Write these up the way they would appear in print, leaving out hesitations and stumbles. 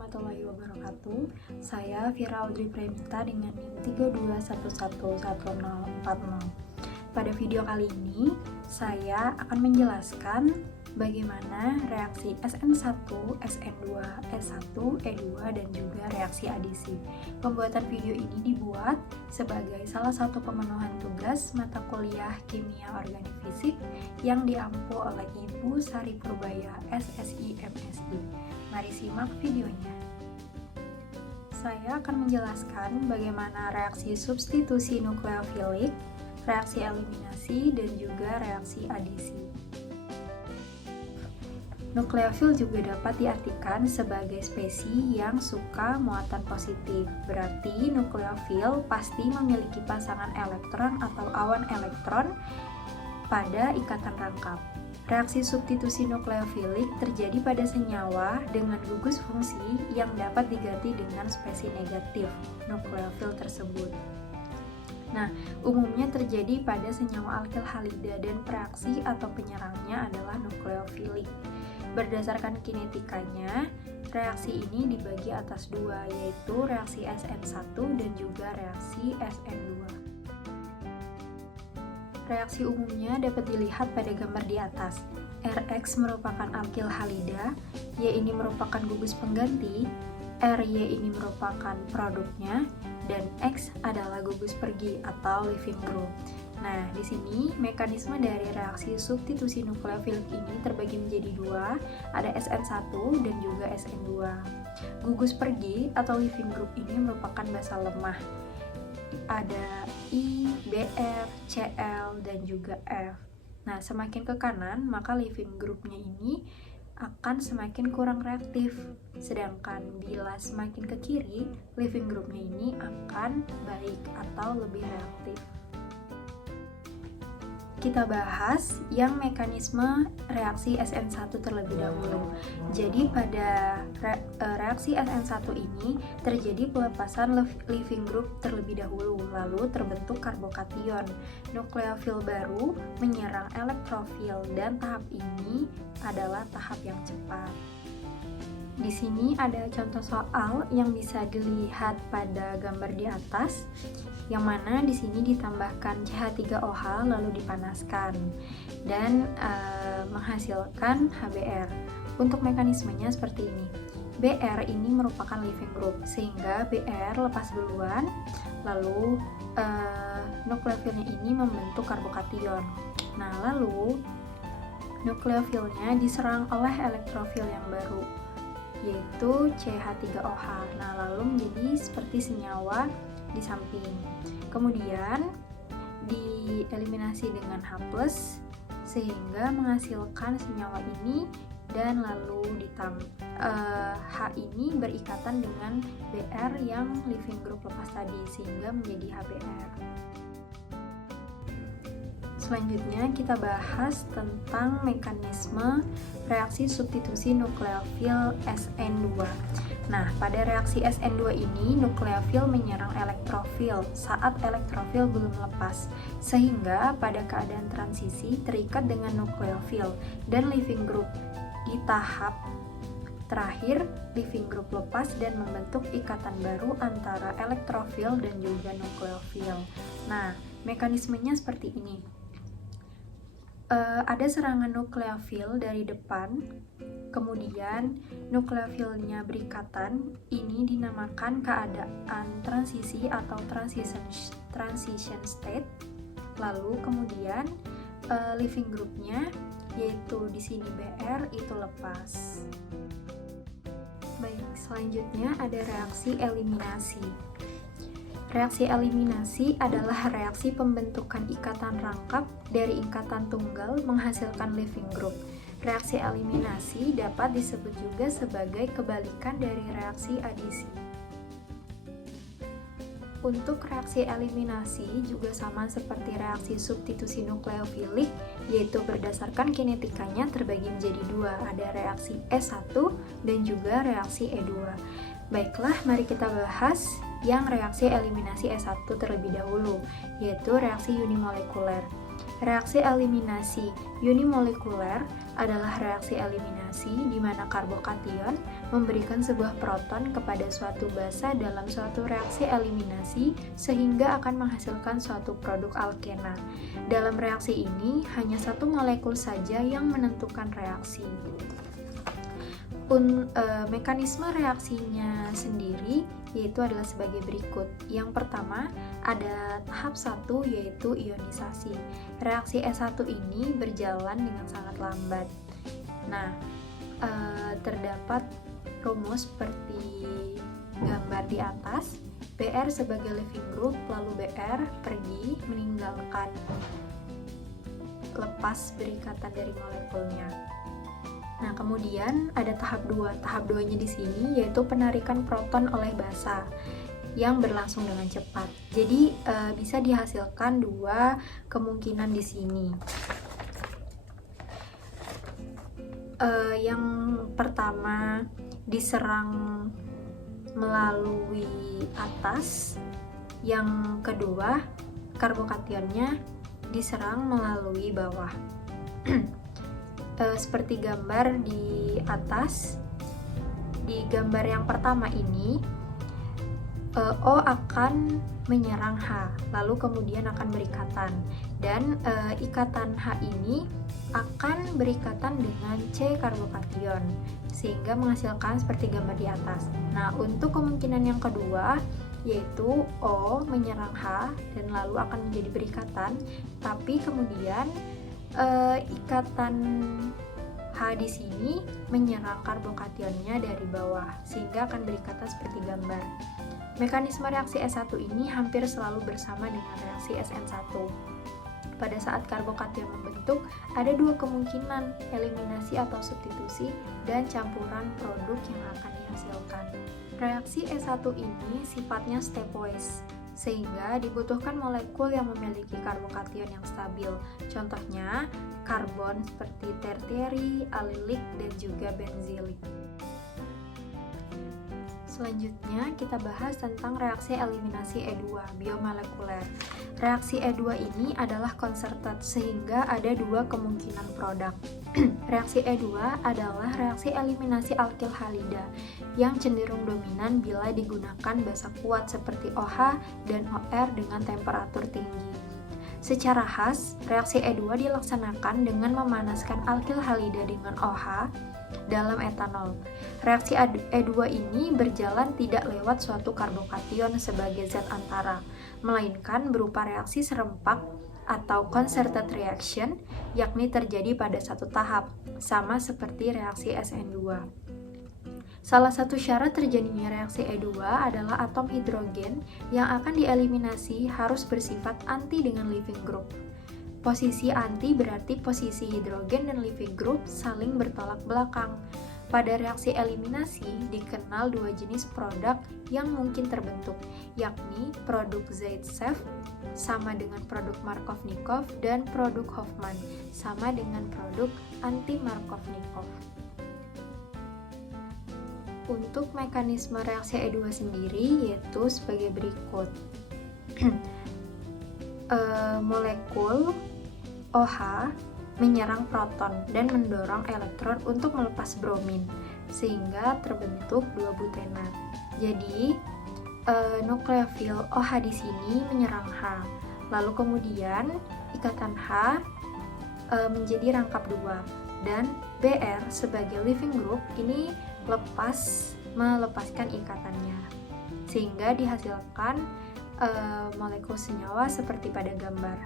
warahmatullahi wabarakatuh. Saya Vira Audrey Premita dengan NIM 32111040. Pada video kali ini, saya akan menjelaskan bagaimana reaksi SN1, SN2, S1, E2, dan juga reaksi adisi. Pembuatan video ini dibuat sebagai salah satu pemenuhan tugas mata kuliah Kimia Organik Fisik yang diampu oleh Ibu Sari Purbaya, SSI MSI. Mari simak videonya. Saya akan menjelaskan bagaimana reaksi substitusi nukleofilik, reaksi eliminasi, dan juga reaksi adisi. Nukleofil juga dapat diartikan sebagai spesies yang suka muatan positif. Berarti nukleofil pasti memiliki pasangan elektron atau awan elektron pada ikatan rangkap. Reaksi substitusi nukleofilik terjadi pada senyawa dengan gugus fungsi yang dapat diganti dengan spesies negatif nukleofil tersebut. Nah, umumnya terjadi pada senyawa alkil halida dan reaksi atau penyerangnya adalah nukleofilik. Berdasarkan kinetikanya, reaksi ini dibagi atas dua, yaitu reaksi SN1 dan juga reaksi SN2. Reaksi umumnya dapat dilihat pada gambar di atas. Rx merupakan alkil halida, Y ini merupakan gugus pengganti, Ry ini merupakan produknya, dan X adalah gugus pergi atau leaving group. Nah, di sini mekanisme dari reaksi substitusi nukleofilik ini terbagi menjadi dua, ada SN1 dan juga SN2. Gugus pergi atau leaving group ini merupakan basa lemah. Ada I, Br, Cl, dan juga F. Nah, semakin ke kanan, maka leaving groupnya ini akan semakin kurang reaktif. Sedangkan bila semakin ke kiri, leaving groupnya ini akan baik atau lebih reaktif. Kita bahas yang mekanisme reaksi SN1 terlebih dahulu. Jadi pada reaksi SN1 ini terjadi pelepasan leaving group terlebih dahulu, lalu terbentuk karbokation. Nukleofil baru menyerang elektrofil dan tahap ini adalah tahap yang cepat. Di sini ada contoh soal yang bisa dilihat pada gambar di atas, yang mana di sini ditambahkan CH3OH lalu dipanaskan dan menghasilkan HBr. Untuk mekanismenya seperti ini. Br ini merupakan leaving group, sehingga Br lepas duluan, lalu nukleofilnya ini membentuk karbokation. Nah, lalu nukleofilnya diserang oleh elektrofil yang baru, yaitu CH3OH. Nah, lalu menjadi seperti senyawa di samping. Kemudian dieliminasi dengan H+, sehingga menghasilkan senyawa ini, dan lalu H ini berikatan dengan Br yang leaving group lepas tadi, sehingga menjadi HBr. Selanjutnya kita bahas tentang mekanisme reaksi substitusi nukleofil SN2. Nah, pada reaksi SN2 ini nukleofil menyerang elektrofil saat elektrofil belum lepas, sehingga pada keadaan transisi terikat dengan nukleofil dan leaving group. Di tahap terakhir, leaving group lepas dan membentuk ikatan baru antara elektrofil dan juga nukleofil. Nah, mekanismenya seperti ini. Ada serangan nukleofil dari depan, kemudian nukleofilnya berikatan. Ini dinamakan keadaan transisi atau transition state. Lalu kemudian leaving groupnya, yaitu di sini Br, itu lepas. Baik, selanjutnya ada reaksi eliminasi. Reaksi eliminasi adalah reaksi pembentukan ikatan rangkap dari ikatan tunggal menghasilkan leaving group. Reaksi eliminasi dapat disebut juga sebagai kebalikan dari reaksi adisi. Untuk reaksi eliminasi juga sama seperti reaksi substitusi nukleofilik, yaitu berdasarkan kinetikanya terbagi menjadi dua, ada reaksi E1 dan juga reaksi E2. Baiklah, mari kita bahas yang reaksi eliminasi E1 terlebih dahulu, yaitu reaksi unimolekuler. Reaksi eliminasi unimolekuler adalah reaksi eliminasi di mana karbokation memberikan sebuah proton kepada suatu basa dalam suatu reaksi eliminasi sehingga akan menghasilkan suatu produk alkena. Dalam reaksi ini, hanya satu molekul saja yang menentukan reaksi. Mekanisme reaksinya sendiri yaitu adalah sebagai berikut. Yang pertama, ada tahap 1 yaitu ionisasi. Reaksi S1 ini berjalan dengan sangat lambat. Nah, terdapat rumus seperti gambar di atas. Br sebagai leaving group, lalu Br pergi meninggalkan, lepas berikatan dari molekulnya. Nah, kemudian ada tahap 2. Tahap 2-nya di sini yaitu penarikan proton oleh basa yang berlangsung dengan cepat. Jadi bisa dihasilkan dua kemungkinan di sini. Yang pertama diserang melalui atas, yang kedua karbokationnya diserang melalui bawah. Seperti gambar di atas, di gambar yang pertama ini O akan menyerang H, lalu kemudian akan berikatan, dan ikatan H ini akan berikatan dengan C karbokation sehingga menghasilkan seperti gambar di atas. Nah, untuk kemungkinan yang kedua yaitu O menyerang H dan lalu akan menjadi berikatan, tapi kemudian ikatan H di sini menyerang karbokationnya dari bawah sehingga akan berikatan seperti gambar. Mekanisme reaksi S1 ini hampir selalu bersama dengan reaksi SN1. Pada saat karbokation membentuk, ada dua kemungkinan, eliminasi atau substitusi dan campuran produk yang akan dihasilkan. Reaksi S1 ini sifatnya stepwise, sehingga dibutuhkan molekul yang memiliki karbokation yang stabil. Contohnya, karbon seperti tertiary, alilik, dan juga benzilik. Selanjutnya, kita bahas tentang reaksi eliminasi E2, biomolekuler. Reaksi E2 ini adalah concerted, sehingga ada dua kemungkinan produk. Reaksi E2 adalah reaksi eliminasi alkil halida yang cenderung dominan bila digunakan basa kuat seperti OH dan OR dengan temperatur tinggi. Secara khas, reaksi E2 dilaksanakan dengan memanaskan alkil halida dengan OH dalam etanol. Reaksi E2 ini berjalan tidak lewat suatu karbokation sebagai zat antara, melainkan berupa reaksi serempak atau concerted reaction, yakni terjadi pada satu tahap, sama seperti reaksi SN2. Salah satu syarat terjadinya reaksi E2 adalah atom hidrogen yang akan dieliminasi harus bersifat anti dengan leaving group. Posisi anti berarti posisi hidrogen dan leaving group saling bertolak belakang. Pada reaksi eliminasi dikenal dua jenis produk yang mungkin terbentuk, yakni produk Zaitsev sama dengan produk Markovnikov dan produk Hofmann sama dengan produk anti-Markovnikov. Untuk mekanisme reaksi E2 sendiri yaitu sebagai berikut. Molekul OH menyerang proton dan mendorong elektron untuk melepas bromin sehingga terbentuk dua butenat. Jadi nukleofil OH di sini menyerang H. Lalu kemudian ikatan H menjadi rangkap dua dan Br sebagai leaving group ini melepaskan ikatannya sehingga dihasilkan molekul senyawa seperti pada gambar.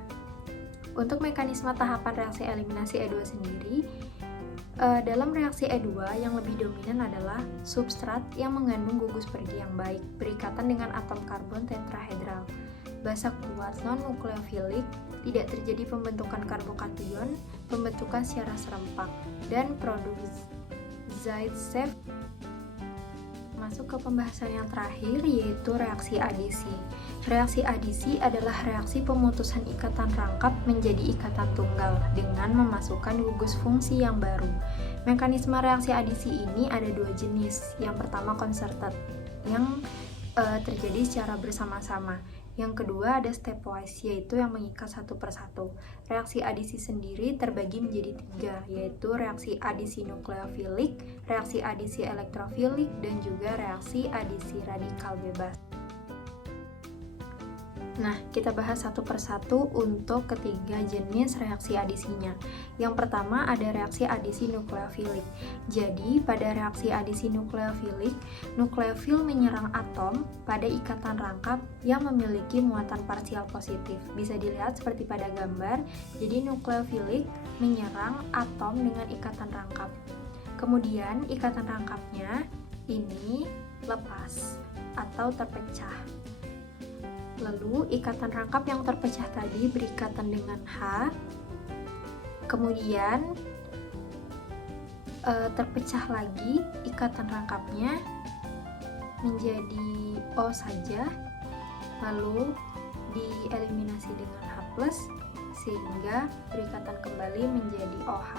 Untuk mekanisme tahapan reaksi eliminasi E2 sendiri, dalam reaksi E2 yang lebih dominan adalah substrat yang mengandung gugus pergi yang baik, berikatan dengan atom karbon tetrahedral. Basa kuat non-nukleofilik, tidak terjadi pembentukan karbokation, pembentukan secara serempak, dan produk Zaitsev. Masuk ke pembahasan yang terakhir yaitu reaksi adisi. Reaksi adisi adalah reaksi pemutusan ikatan rangkap menjadi ikatan tunggal dengan memasukkan gugus fungsi yang baru. Mekanisme reaksi adisi ini ada dua jenis. Yang pertama concerted, yang terjadi secara bersama-sama, Yang kedua ada stepwise, yaitu yang mengikat satu persatu. Reaksi adisi sendiri terbagi menjadi 3, yaitu reaksi adisi nukleofilik, reaksi adisi elektrofilik, dan juga reaksi adisi radikal bebas. Nah, kita bahas satu persatu untuk ketiga jenis reaksi adisinya. Yang pertama ada reaksi adisi nukleofilik. Jadi, pada reaksi adisi nukleofilik, nukleofil menyerang atom pada ikatan rangkap yang memiliki muatan parsial positif. Bisa dilihat seperti pada gambar. Jadi, nukleofilik menyerang atom dengan ikatan rangkap. Kemudian, ikatan rangkapnya ini lepas atau terpecah. Lalu ikatan rangkap yang terpecah tadi berikatan dengan H, kemudian terpecah lagi ikatan rangkapnya menjadi O saja, lalu dieliminasi dengan H+, sehingga berikatan kembali menjadi OH.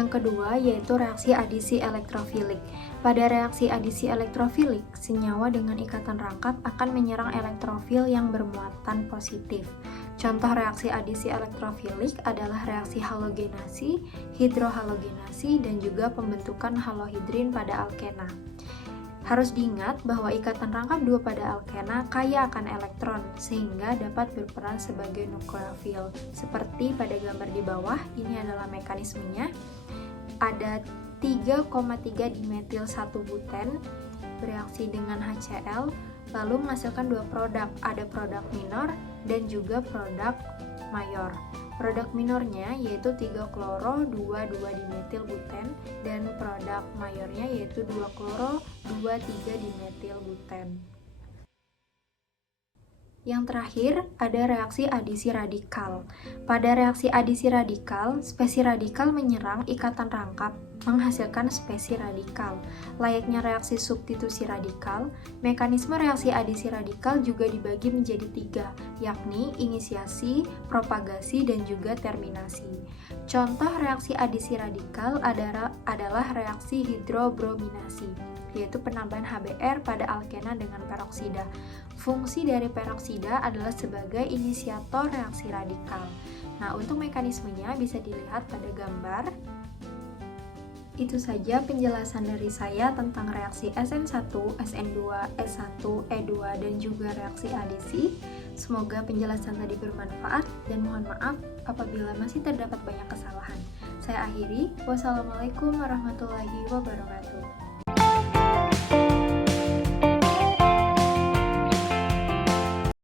Yang kedua yaitu reaksi adisi elektrofilik. Pada reaksi adisi elektrofilik, senyawa dengan ikatan rangkap akan menyerang elektrofil yang bermuatan positif. Contoh reaksi adisi elektrofilik adalah reaksi halogenasi, hidrohalogenasi, dan juga pembentukan halohidrin pada alkena. Harus diingat bahwa ikatan rangkap 2 pada alkena kaya akan elektron, sehingga dapat berperan sebagai nukleofil. Seperti pada gambar di bawah, ini adalah mekanismenya. Ada 3,3 dimetil 1 buten bereaksi dengan HCl, lalu menghasilkan 2 produk, ada produk minor dan juga produk mayor. Produk minornya yaitu 3-kloro 2,2-dimetil buten dan produk mayornya yaitu 2-kloro 2,3-dimetil buten. Yang terakhir, ada reaksi adisi radikal. Pada reaksi adisi radikal, spesi radikal menyerang ikatan rangkap, menghasilkan spesi radikal. Layaknya reaksi substitusi radikal, mekanisme reaksi adisi radikal juga dibagi menjadi 3, yakni inisiasi, propagasi, dan juga terminasi. Contoh reaksi adisi radikal adalah reaksi hidrobrominasi, yaitu penambahan HBr pada alkena dengan peroksida. Fungsi dari peroksida adalah sebagai inisiator reaksi radikal. Nah, untuk mekanismenya bisa dilihat pada gambar. Itu saja penjelasan dari saya tentang reaksi SN1, SN2, S1, E2, dan juga reaksi adisi. Semoga penjelasan tadi bermanfaat dan mohon maaf apabila masih terdapat banyak kesalahan. Saya akhiri. Wassalamualaikum warahmatullahi wabarakatuh.